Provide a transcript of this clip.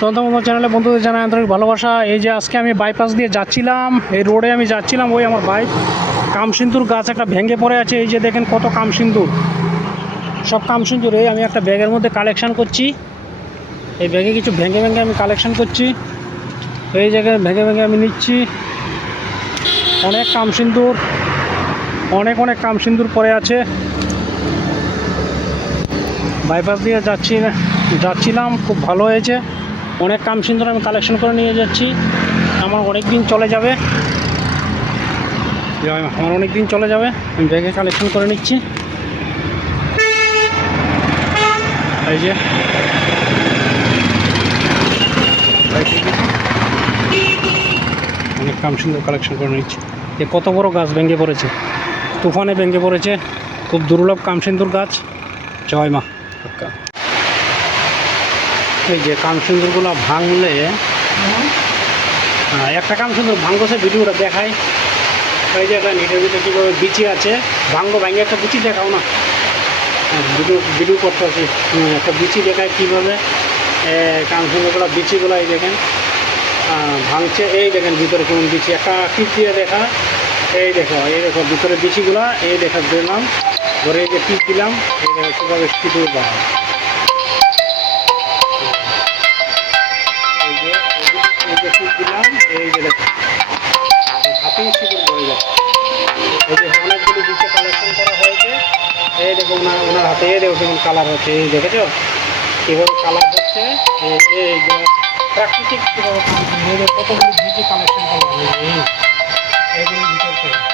তন্ত্র চ্যানেলে বন্ধুদের জানাই আন্তরিক ভালোবাসা। এই যে আজকে আমি বাইপাস দিয়ে যাচ্ছিলাম, এই রোডে আমি যাচ্ছিলাম, ওই আমার বাইক কামসিন্দুর গাছ একটা ভেঙে পড়ে আছে। এই যে দেখেন কত কামসিন্দুর, সব কামসিন্দুর। এই আমি একটা ব্যাগের মধ্যে কালেকশন করছি, এই ব্যাগে কিছু ভেঙে ভেঙে আমি কালেকশন করছি, এই জায়গায় ভেঙে ভেঙে আমি নিচ্ছি। অনেক কামসিন্দুর, অনেক কামসিন্দুর পড়ে আছে। বাইপাস দিয়ে যাচ্ছিলাম, খুব ভালো হয়েছে। অনেক কামসিন্দুর আমি কালেকশন করে নিয়ে যাচ্ছি, আমার অনেক দিন চলে যাবে, আমি ব্যাগে কালেকশন করে নিচ্ছি। এই যে অনেক কামসিন্দুর কালেকশন করে নিচ্ছি। এ কত বড় গাছ ভেঙে পড়েছে, তুফানে ভেঙে পড়েছে, খুব দুর্লভ কামসিন্দুর গাছ। জয় মা। এই যে কামসিন্দুরগুলো ভাঙলে, একটা কামসিন্দুর ভাঙ্গছে, ভিডিওটা দেখায়। এই যে একটা নেটের ভিতরে কীভাবে বিচি আছে, ভাঙে একটা বিচি দেখাও না, ভিডিও করতে আছি, একটা বিচি দেখায় কীভাবে কামসিন্দুরগুলো বিচিগুলো। এই দেখেন ভাঙছে, এই দেখেন ভিতরে কেমন বিচি, একটা টিপ দিয়ে দেখা। এই দেখো ভিতরে বিচিগুলো, এই দেখা দিলাম ধরে, এই যে টিপ দিলাম, এই দেখো কীভাবে সিঁদুর বাড়ায়। টিপ দিলাম, এই যে দেখো হাতেই সিঁদুর পড়ে যাচ্ছে। এই যে অনেকগুলো বিচে কালেকশন করা হয়েছে। এই দেখো ওনার হাতে, এই দেখো কেমন কালার হচ্ছে, এই দেখেছো কীভাবে কালার হচ্ছে। এইগুলো প্রাকৃতিক কীভাবে কতগুলো বিচে কালেকশন করা হয় এইগুলোর ভিতর থেকে।